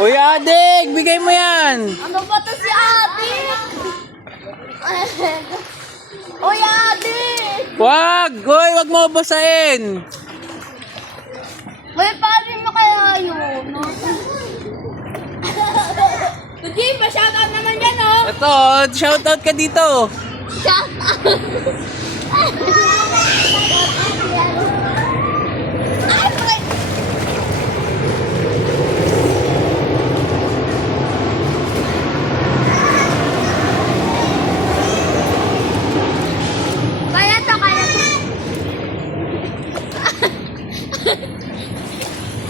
Uy, adik! Bigay mo yan! Ano ba to si Adik? Uy, Adik! Wag! Uy, wag mo basahin! Uy, paano mo kaya yun? Tugi, pa-shoutout naman yan, oh! Ito, shoutout ka dito! Shoutout! Kaya to.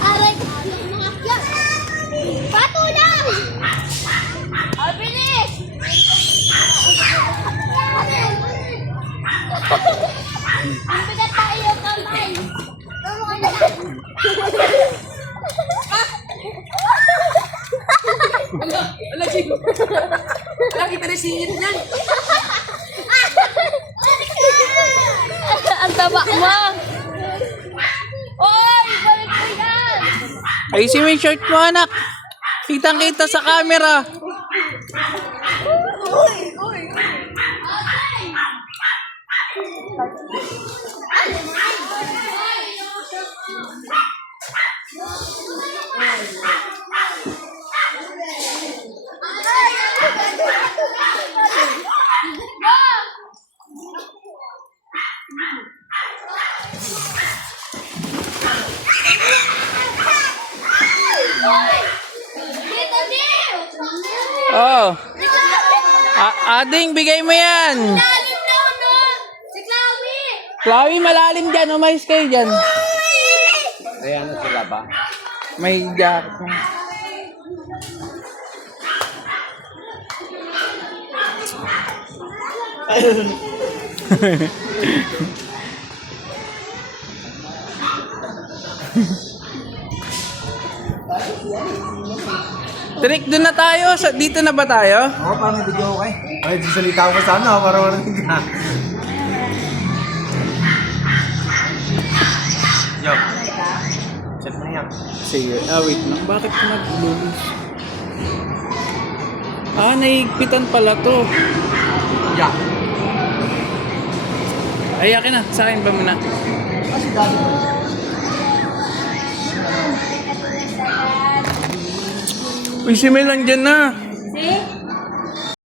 Aray, mga kyak. Pato lang! Ay, bilis! Ang bigat tayo kamay. Ala, Chico. Lagi pa rin singit niyan. Ang taba mo! Oy! Balik mo yan! Ayusin mo yung shirt mo, anak! Kitang-kita sa camera! Dito, Dito! Oh! Ading, bigay mo yan! Lalim na, no? Si Chloe! Chloe, malalim dyan. Umayos kayo dyan. Ayan na sila ba? May jacket mo. Trick, doon na tayo. Dito na ba tayo? Oo, parang may video ko eh. Ay, sasalita ko sana para marinig ka. Yo. Check mo yan. Sige. Wait lang. Bakit nag-lose? Naigpitan pala to. Yeah. Ay, akin na. Sa akin ba muna? Kasi dati mo. Uy, si Mel lang dyan na.